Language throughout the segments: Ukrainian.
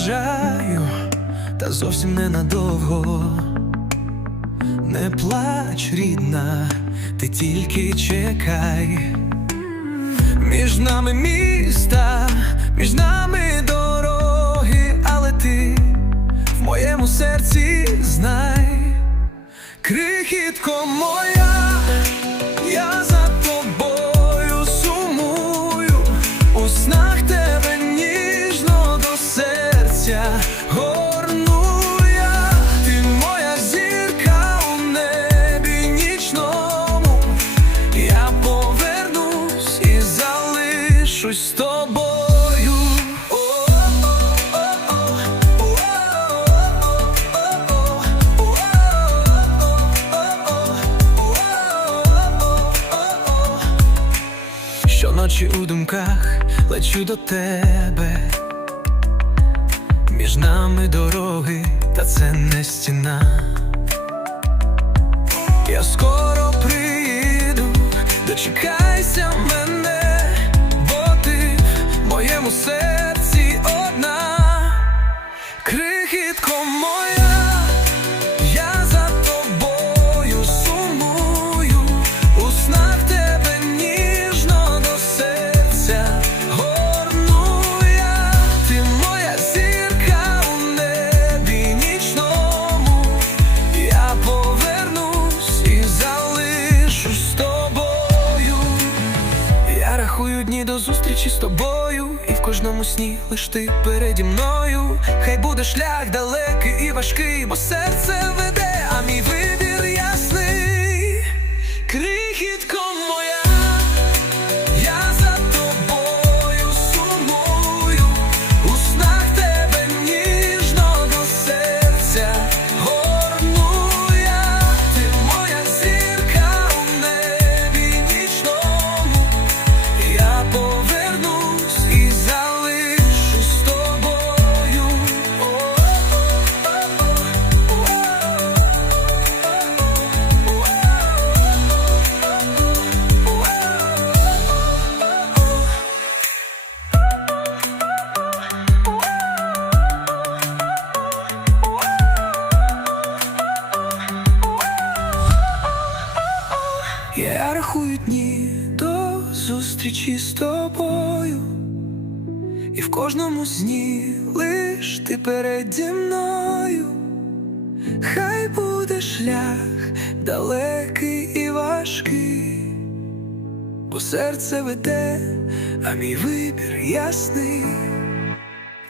бажаю, та зовсім ненадовго. Не плач, рідна, ти тільки чекай. Між нами міста, між нами дороги, але ти в моєму серці знай, крихітко моя, серця горну я, ти моя зірка у небі нічному. Я повернусь і залишусь з тобою. Щоночі у думках лечу до тебе. Нами дороги, та це не стіна. Я скоро зустрічі з тобою, і в кожному сні лиш ти переді мною. Хай буде шлях далекий і важкий, бо серце веде, а мій вибір Я рахую дні до зустрічі з тобою, і в кожному сні лиш ти переді мною, хай буде шлях далекий і важкий, бо серце веде, а мій вибір ясний.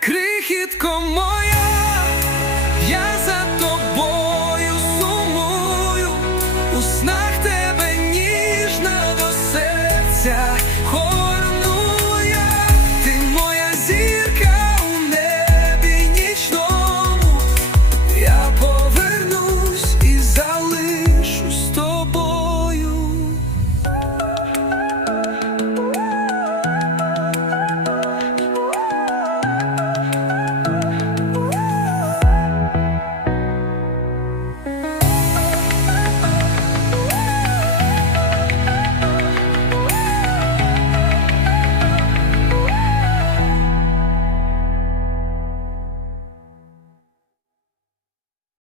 Крихітко моя, я за